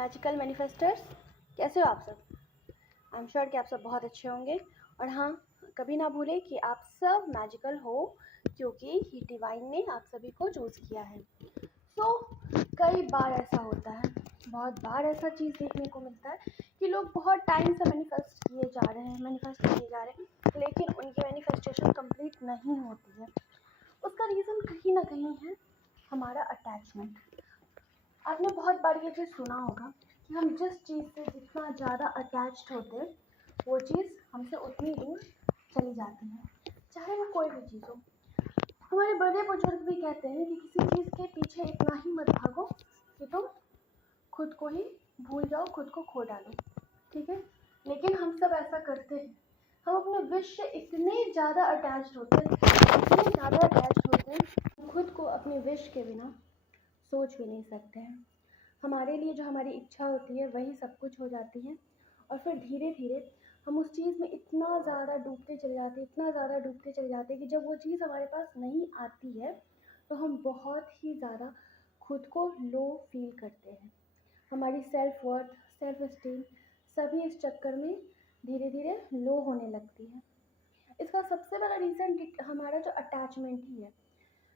Magical मैनिफेस्टर्स, कैसे हो आप सब। आई एम श्योर कि आप सब बहुत अच्छे होंगे। और हाँ, कभी ना भूलें कि आप सब मैजिकल हो, क्योंकि ही डिवाइन ने आप सभी को चूज़ किया है। कई बार ऐसा होता है, बहुत बार ऐसा चीज़ देखने को मिलता है कि लोग बहुत टाइम से मैनिफेस्ट किए जा रहे हैं, लेकिन उनकी मैनिफेस्टेशन कंप्लीट नहीं होती है। उसका रीज़न कहीं ना कहीं है हमारा अटैचमेंट। आपने बहुत बार ये चीज़ सुना होगा कि हम जिस चीज़ से जितना ज़्यादा अटैच्ड होते हैं, वो चीज़ हमसे उतनी दूर चली जाती है, चाहे वो कोई भी चीज़ हो। हमारे बड़े बुजुर्ग भी कहते हैं कि किसी चीज़ के पीछे इतना ही मत भागो कि तुम खुद को ही भूल जाओ, खुद को खो डालो, ठीक है। लेकिन हम सब ऐसा करते हैं, हम अपने विश से इतने ज़्यादा अटैच्ड होते हैं, खुद को अपने विश के बिना सोच भी नहीं सकते हैं। हमारे लिए जो हमारी इच्छा होती है वही सब कुछ हो जाती है, और फिर धीरे धीरे हम उस चीज़ में इतना ज़्यादा डूबते चले जाते हैं कि जब वो चीज़ हमारे पास नहीं आती है तो हम बहुत ही ज़्यादा खुद को लो फील करते हैं। हमारी सेल्फ वर्थ, सेल्फ एस्टीम सभी इस चक्कर में धीरे धीरे लो होने लगती है। इसका सबसे बड़ा रीज़न हमारा जो अटैचमेंट ही है।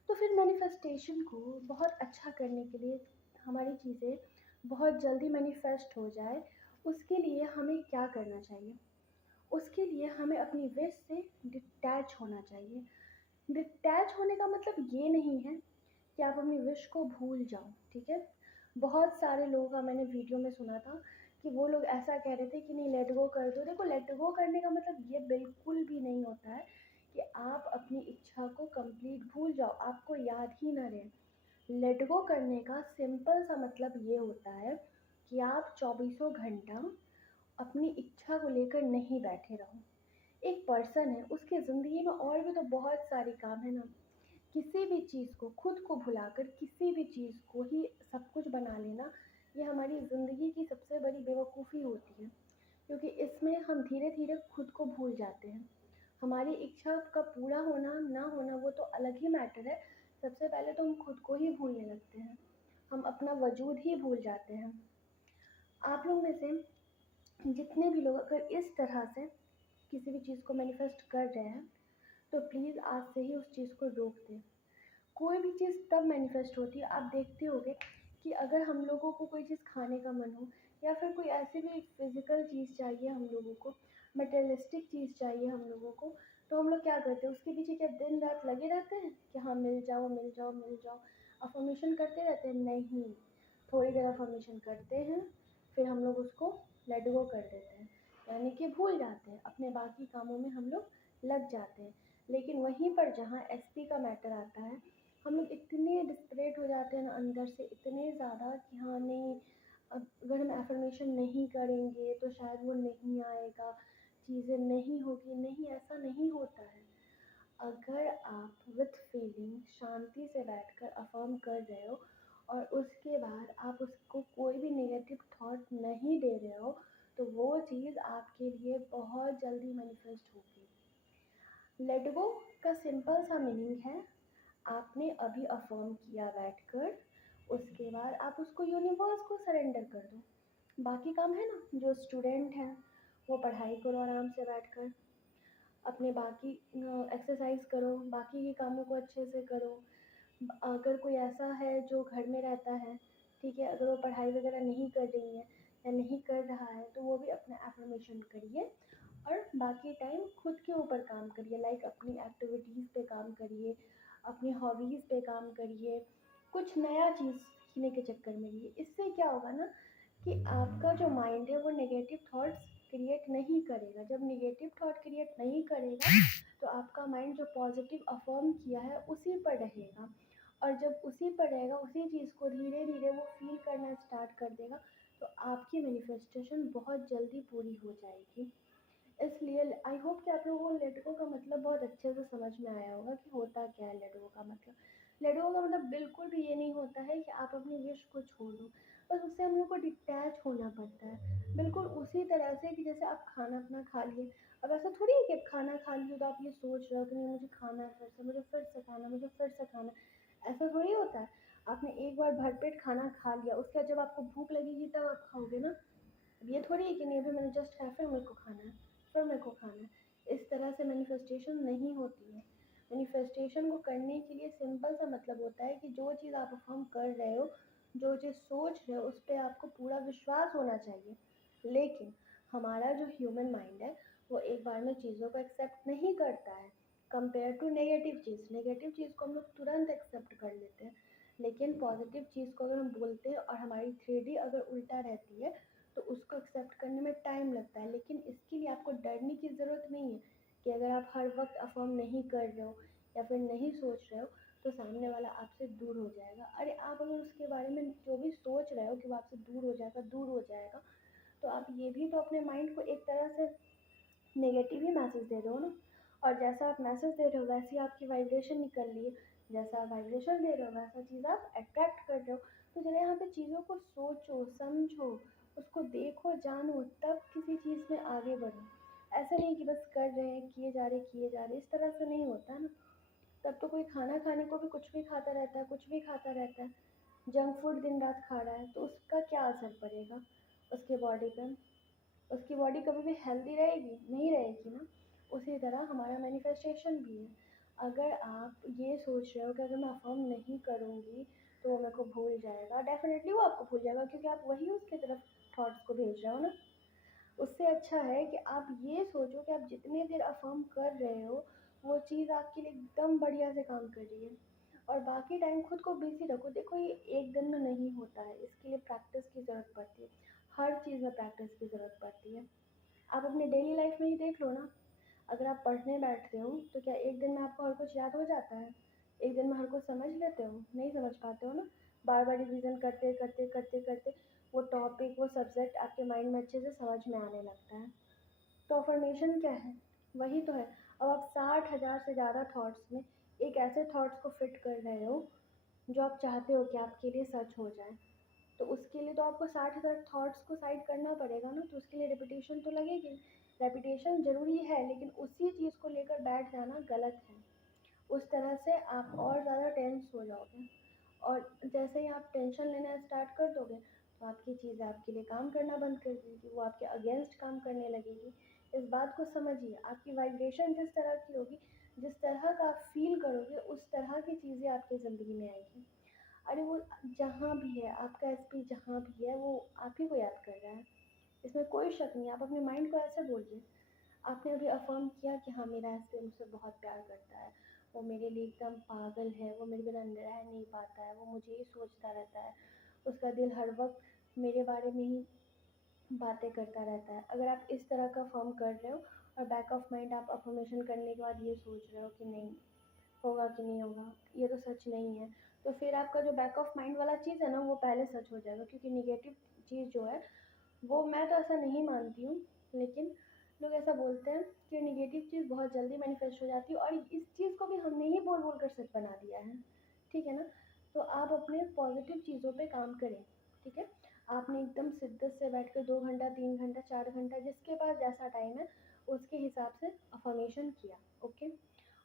तो फिर मैनिफेस्टेशन को बहुत अच्छा करने के लिए, हमारी चीज़ें बहुत जल्दी मैनिफेस्ट हो जाए, उसके लिए हमें क्या करना चाहिए? उसके लिए हमें अपनी विश से डिटैच होना चाहिए। डिटैच होने का मतलब ये नहीं है कि आप अपनी विश को भूल जाओ, ठीक है। बहुत सारे लोगों का मैंने वीडियो में सुना था कि वो लोग ऐसा कह रहे थे कि नहीं, लेट गो कर दो। देखो, लेट गो करने का मतलब ये बिल्कुल भी नहीं होता है कि आप अपनी इच्छा को कंप्लीट भूल जाओ, आपको याद ही ना रहे। लेट गो करने का सिंपल सा मतलब ये होता है कि आप चौबीसों घंटा अपनी इच्छा को लेकर नहीं बैठे रहो। एक पर्सन है, उसके ज़िंदगी में और भी तो बहुत सारे काम है ना। किसी भी चीज़ को, खुद को भुलाकर किसी भी चीज़ को ही सब कुछ बना लेना, ये हमारी ज़िंदगी की सबसे बड़ी बेवकूफ़ी होती है, क्योंकि इसमें हम धीरे धीरे खुद को भूल जाते हैं। हमारी इच्छा का पूरा होना ना होना वो तो अलग ही मैटर है। सबसे पहले तो हम खुद को ही भूलने लगते हैं, हम अपना वजूद ही भूल जाते हैं। आप लोग में से जितने भी लोग अगर इस तरह से किसी भी चीज़ को मैनिफेस्ट कर रहे हैं, तो प्लीज़ आज से ही उस चीज़ को रोक दें। कोई भी चीज़ तब मैनिफेस्ट होती है, आप देखते होंगे कि अगर हम लोगों को कोई चीज़ खाने का मन हो, या फिर कोई ऐसी भी फिज़िकल चीज़ चाहिए हम लोगों को, मटेरियलिस्टिक चीज़ चाहिए हम लोगों को, तो हम लोग क्या करते हैं, उसके पीछे क्या दिन रात लगे रहते हैं कि हाँ मिल जाओ मिल जाओ मिल जाओ, अफर्मेशन करते रहते हैं? नहीं, थोड़ी देर अफर्मेशन करते हैं, फिर हम लोग उसको लेट गो कर देते हैं, यानी कि भूल जाते हैं, अपने बाकी कामों में हम लोग लग जाते हैं। लेकिन वहीं पर जहाँ एसपी का मैटर आता है, हम लोग इतने डिस्परेट हो जाते हैं ना अंदर से, इतने ज़्यादा कि हाँ नहीं, अब अगर हम एफर्मेशन नहीं करेंगे तो शायद वो नहीं आएगा, चीज़ें नहीं होगी। नहीं, ऐसा नहीं होता है। अगर आप विथ फीलिंग शांति से बैठकर अफर्म कर रहे हो, और उसके बाद आप उसको कोई भी नेगेटिव थॉट नहीं दे रहे हो, तो वो चीज़ आपके लिए बहुत जल्दी मैनिफेस्ट होगी। लेट गो का सिंपल सा मीनिंग है, आपने अभी अफर्म किया बैठकर, उसके बाद आप उसको यूनिवर्स को सरेंडर कर दो। बाकी काम है ना, जो स्टूडेंट हैं वो पढ़ाई करो आराम से बैठकर, अपने बाकी एक्सरसाइज करो, बाकी के कामों को अच्छे से करो। अगर कोई ऐसा है जो घर में रहता है, ठीक है, अगर वो पढ़ाई वगैरह नहीं कर रही है या नहीं कर रहा है, तो वो भी अपना एफर्मेशन करिए, और बाकी टाइम खुद के ऊपर काम करिए, लाइक अपनी एक्टिविटीज़ पे काम करिए, अपनी हॉबीज़ पे काम करिए, कुछ नया चीज़ सीखने के चक्कर में रहिए। इससे क्या होगा ना कि आपका जो माइंड है वो नेगेटिव थॉट्स क्रिएट नहीं करेगा। जब नेगेटिव थॉट क्रिएट नहीं करेगा तो आपका माइंड जो पॉजिटिव अफर्म किया है उसी पर रहेगा, और जब उसी पर रहेगा, उसी चीज़ को धीरे धीरे वो फील करना स्टार्ट कर देगा, तो आपकी मैनिफेस्टेशन बहुत जल्दी पूरी हो जाएगी। इसलिए आई होप कि आप लोगों को लेट गो का मतलब बहुत अच्छे से समझ में आया होगा कि होता क्या है लेट गो का मतलब। लेट गो का मतलब बिल्कुल भी ये नहीं होता है कि आप अपनी विश को छोड़ दो, बस उससे हम लोग को डिटैच होना पड़ता है। बिल्कुल उसी तरह से कि जैसे आप खाना अपना खा लिए, अब ऐसा थोड़ी है कि आप खाना खा लिए तो आप ये सोच रहे हो कि नहीं मुझे खाना है, फिर से मुझे फिर से खाना, मुझे फिर से खाना, ऐसा थोड़ी होता है। आपने एक बार भरपेट खाना खा लिया, उसके बाद जब आपको भूख लगेगी तब आप खाओगे ना। अब ये थोड़ी है कि नहीं अभी मैंने जस्ट खाया फिर मेरे को खाना है, फिर मेरे को खाना है। इस तरह से मैनिफेस्टेशन नहीं होती है। मैनिफेस्टेशन को करने के लिए सिंपल सा मतलब होता है कि जो चीज़ आप अफर्म कर रहे हो, जो चीज़ सोच रहे हो, उस पर आपको पूरा विश्वास होना चाहिए। लेकिन हमारा जो ह्यूमन माइंड है वो एक बार में चीज़ों को एक्सेप्ट नहीं करता है। कंपेयर टू नेगेटिव चीज़ को हम लोग तुरंत एक्सेप्ट कर लेते हैं, लेकिन पॉजिटिव चीज़ को अगर हम बोलते हैं और हमारी 3D अगर उल्टा रहती है तो उसको एक्सेप्ट करने में टाइम लगता है। लेकिन इसके लिए आपको डरने की ज़रूरत नहीं है कि अगर आप हर वक्त अफर्म नहीं कर रहे हो या फिर नहीं सोच रहे हो तो सामने वाला आपसे दूर हो जाएगा। अरे आप अगर उसके बारे में जो भी सोच रहे हो कि वो आपसे दूर हो जाएगा, तो आप ये भी तो अपने माइंड को एक तरह से नेगेटिव ही मैसेज दे रहे हो ना। और जैसा आप मैसेज दे रहे हो वैसी आपकी वाइब्रेशन निकल रही है, जैसा आप वाइब्रेशन दे रहे हो वैसा चीज़ आप अट्रैक्ट कर रहे हो। तो जरा यहाँ पे चीज़ों को सोचो, समझो, उसको देखो, जानो, तब किसी चीज़ में आगे बढ़ो। ऐसा नहीं कि बस कर रहे हैं, किए जा रहे, इस तरह से नहीं होता है ना। तब तो कोई खाना खाने को भी कुछ भी खाता रहता है, कुछ भी खाता रहता है, जंक फूड दिन रात खा रहा है, तो उसका क्या असर पड़ेगा उसके बॉडी पे? उसकी बॉडी कभी भी हेल्दी रहेगी नहीं रहेगी ना। उसी तरह हमारा मैनिफेस्टेशन भी है। अगर आप ये सोच रहे हो कि अगर मैं अफर्म नहीं करूँगी तो वो मेरे को भूल जाएगा, डेफिनेटली वो आपको भूल जाएगा क्योंकि आप वही उसकी तरफ थॉट्स को भेज रहे हो ना। उससे अच्छा है कि आप ये सोचो कि आप जितने देर अफर्म कर रहे हो वो चीज़ आपके लिए एकदम बढ़िया से काम कर रही है। और बाकी टाइम खुद को बिजी रखो। देखो ये एक दिन में नहीं होता है, इसके लिए प्रैक्टिस की ज़रूरत पड़ती है। हर चीज़ में प्रैक्टिस की ज़रूरत पड़ती है। आप अपने डेली लाइफ में ही देख लो ना। अगर आप पढ़ने बैठते हो तो क्या एक दिन में आपको हर कुछ याद हो जाता है? एक दिन में हर कुछ समझ लेते हो? नहीं समझ पाते हो ना। बार बार रिवीजन करते करते करते करते वो टॉपिक, वो सब्जेक्ट आपके माइंड में अच्छे से समझ में आने लगता है। तो अफर्मेशन क्या है? वही तो है। अब आप 60,000 से ज़्यादा थॉट्स में एक ऐसे थॉट्स को फिट कर रहे हो जो आप चाहते हो कि आपके लिए सच हो जाए। तो उसके लिए तो आपको 60,000 थॉट्स को साइड करना पड़ेगा ना, तो उसके लिए रिपीटेशन तो लगेगी। रेपिटेशन ज़रूरी है लेकिन उसी चीज़ को लेकर बैठ जाना गलत है। उस तरह से आप और ज़्यादा टेंस हो जाओगे। और जैसे ही आप टेंशन लेना स्टार्ट कर दोगे तो आपकी चीज़ें आपके लिए काम करना बंद कर देगी, वो आपके अगेंस्ट काम करने लगेगी। इस बात को समझिए, आपकी वाइब्रेशन जिस तरह की होगी, जिस तरह का आप फील करोगे उस तरह की चीज़ें आपकी ज़िंदगी में आएगी। अरे वो जहाँ भी है आपका एसपी, जहाँ भी है वो आप ही को याद कर रहा है, इसमें कोई शक नहीं। आप अपने माइंड को ऐसे बोलिए। आपने अभी अफर्म किया कि हाँ मेरा एसपी मुझसे बहुत प्यार करता है, वो मेरे लिए एकदम पागल है, वो मेरे बिना रह नहीं पाता है, वो मुझे ही सोचता रहता है, उसका दिल हर वक्त मेरे बारे में ही बातें करता रहता है। अगर आप इस तरह का फॉर्म कर रहे हो और बैक ऑफ माइंड आप अफर्मेशन करने के बाद ये सोच रहे हो कि नहीं होगा कि नहीं होगा, ये तो सच नहीं है, तो फिर आपका जो बैक ऑफ माइंड वाला चीज़ है ना वो पहले सच हो जाएगा। क्योंकि निगेटिव चीज़ जो है वो, मैं तो ऐसा नहीं मानती हूँ, लेकिन लोग ऐसा बोलते हैं कि निगेटिव चीज़ बहुत जल्दी मैनिफेस्ट हो जाती है और इस चीज़ को भी हमने ही बोल बोल कर सच बना दिया है। ठीक है ना। तो आप अपने पॉजिटिव चीज़ों पे काम करें। ठीक है। आपने एकदम शिद्दत से बैठ कर 2 घंटा 3 घंटा 4 घंटा जिसके पास जैसा टाइम है उसके हिसाब से अफर्मेशन किया। ओके।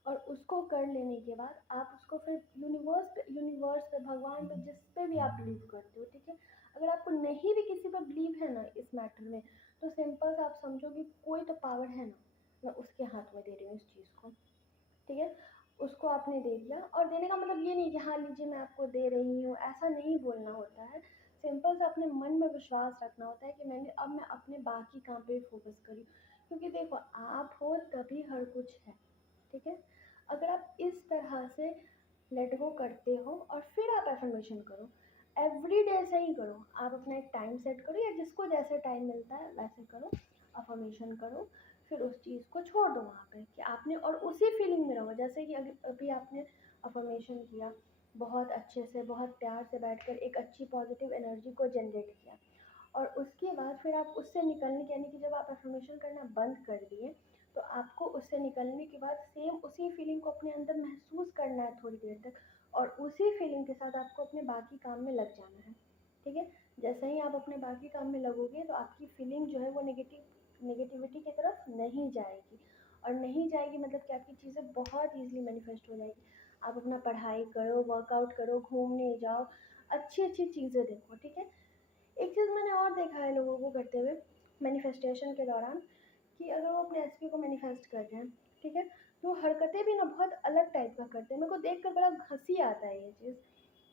और उसको कर लेने के बाद आप उसको फिर यूनिवर्स पे भगवान पे जिस पे भी आप बिलीव करते हो, ठीक है। अगर आपको नहीं भी किसी पे बिलीव है ना इस मैटर में, तो सिंपल से आप समझो कि कोई तो पावर है ना, मैं उसके हाथ में दे रही हूँ इस चीज़ को। ठीक है। उसको आपने दे दिया, और देने का मतलब ये नहीं कि हाँ लीजिए मैं आपको दे रही हूँ, ऐसा नहीं बोलना होता है। सिंपल से अपने मन में विश्वास रखना होता है कि मैं अपने बाकी काम पे फोकस करी। क्योंकि देखो आप हो तभी हर कुछ है। ठीक है। अगर आप इस तरह से लेट गो करते हो और फिर आप एफर्मेशन करो, एवरी डे ऐसा ही करो। आप अपना एक टाइम सेट करो या जिसको जैसे टाइम मिलता है वैसे करो, अफर्मेशन करो, फिर उस चीज़ को छोड़ दो वहाँ पे कि आपने, और उसी फीलिंग में रहो जैसे कि अभी आपने अफर्मेशन किया, बहुत अच्छे से बहुत प्यार से बैठकर एक अच्छी पॉजिटिव एनर्जी को जनरेट किया। और उसके बाद फिर आप उससे निकलने के, यानी कि जब आप एफर्मेशन करना बंद कर दिए तो आपको उससे निकलने के बाद सेम उसी फीलिंग को अपने अंदर महसूस करना है थोड़ी देर तक, और उसी फीलिंग के साथ आपको अपने बाकी काम में लग जाना है। ठीक है। जैसे ही आप अपने बाकी काम में लगोगे तो आपकी फीलिंग जो है वो नेगेटिविटी की तरफ नहीं जाएगी। और नहीं जाएगी मतलब कि आपकी चीज़ें बहुत ईजिली मैनिफेस्ट हो जाएगी। आप अपना पढ़ाई करो, वर्कआउट करो, घूमने जाओ, अच्छी अच्छी चीज़ें देखो, ठीक है। एक चीज़ मैंने और देखा है लोगों को करते हुए मैनिफेस्टेशन के दौरान, कि अगर वो अपने एसपी को मैनिफेस्ट कर रहे हैं, ठीक है, तो हरकतें भी ना बहुत अलग टाइप का करते हैं। मेरे को देख कर बड़ा हंसी आता है ये चीज़।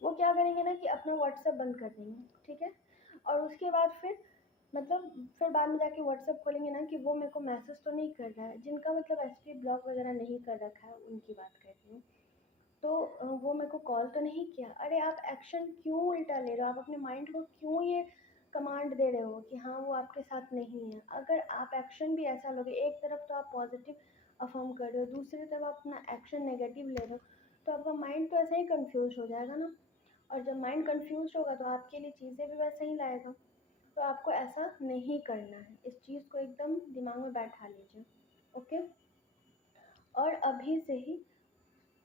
वो क्या करेंगे ना कि अपना व्हाट्सएप बंद कर देंगे, ठीक है, और उसके बाद फिर मतलब फिर बाद में जाके व्हाट्सएप खोलेंगे ना कि वो मेरे को मैसेज तो नहीं कर रहा है, जिनका मतलब एसपी ब्लॉक वगैरह नहीं कर रखा है उनकी बात कर रही हूँ। तो वो मेरे को कॉल तो नहीं किया। अरे आप एक्शन क्यों उल्टा ले रहे हो? आप अपने माइंड को क्यों ये कमांड दे रहे हो कि हाँ वो आपके साथ नहीं है? अगर आप एक्शन भी ऐसा लोगे, एक तरफ तो आप पॉजिटिव अफर्म कर रहे हो, दूसरी तरफ आप अपना एक्शन नेगेटिव ले रहे हो, तो आपका माइंड तो ऐसे ही कंफ्यूज हो जाएगा ना। और जब माइंड कंफ्यूज होगा तो आपके लिए चीज़ें भी वैसे ही लाएगा। तो आपको ऐसा नहीं करना है, इस चीज़ को एकदम दिमाग में बैठा लीजिए, ओके। और अभी से ही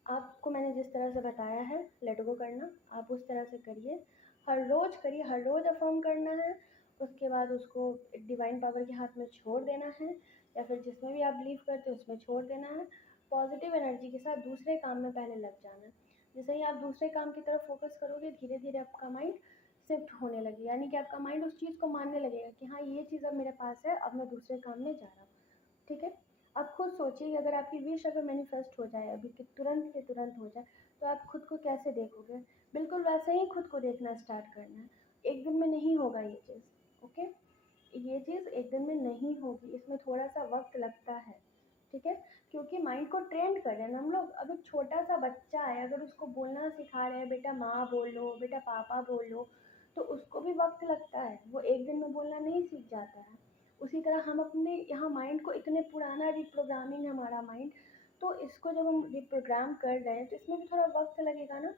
आपको मैंने जिस तरह से बताया है लेट गो करना, आप उस तरह से करिए, हर रोज़ करिए, हर रोज़ अफर्म करना है। उसके बाद उसको डिवाइन पावर के हाथ में छोड़ देना है, या फिर जिसमें भी आप बिलीव करते हो उसमें छोड़ देना है। पॉजिटिव एनर्जी के साथ दूसरे काम में पहले लग जाना है। जैसे ही आप दूसरे काम की तरफ फोकस करोगे, धीरे धीरे आपका माइंड शिफ्ट होने लगेगा, यानी कि आपका माइंड उस चीज़ को मानने लगेगा कि हाँ ये चीज़ अब मेरे पास है, अब मैं दूसरे काम में जा रहा हूँ, ठीक है। आप खुद सोचिए कि अगर आपकी विश अगर मैनिफेस्ट हो जाए अभी कि तुरंत के तुरंत हो जाए, तो आप खुद को कैसे देखोगे? बिल्कुल वैसे ही खुद को देखना स्टार्ट करना है। एक दिन में नहीं होगा ये चीज़, ओके। ये चीज़ एक दिन में नहीं होगी, इसमें थोड़ा सा वक्त लगता है, ठीक है। क्योंकि माइंड को ट्रेंड कर रहे हैं ना हम लोग। अब एक छोटा सा बच्चा है, अगर उसको बोलना सिखा रहे हैं बेटा माँ बोल लो, बेटा पापा बोल लो, तो उसको भी वक्त लगता है, वो एक दिन में बोलना नहीं सीख जाता है। उसी तरह हम अपने यहाँ माइंड को, इतने पुराना रिप्रोग्रामिंग है हमारा माइंड, तो इसको जब हम रिप्रोग्राम कर रहे हैं तो इसमें भी थोड़ा वक्त लगेगा ना।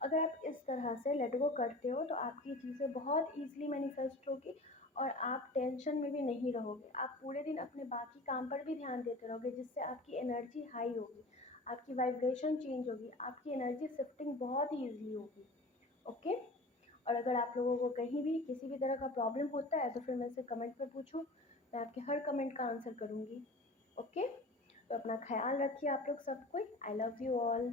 अगर आप इस तरह से लेट गो करते हो तो आपकी चीज़ें बहुत ईजिली मैनिफेस्ट होगी, और आप टेंशन में भी नहीं रहोगे। आप पूरे दिन अपने बाकी काम पर भी ध्यान देते रहोगे, जिससे आपकी एनर्जी हाई होगी, आपकी वाइब्रेशन चेंज होगी, आपकी एनर्जी शिफ्टिंग बहुत ईजी होगी, ओके। और अगर आप लोगों को कहीं भी किसी भी तरह का प्रॉब्लम होता है तो फिर मेरे से कमेंट में पूछो, मैं आपके हर कमेंट का आंसर करूँगी, ओके। तो अपना ख्याल रखिए आप लोग सब कोई। I love you all.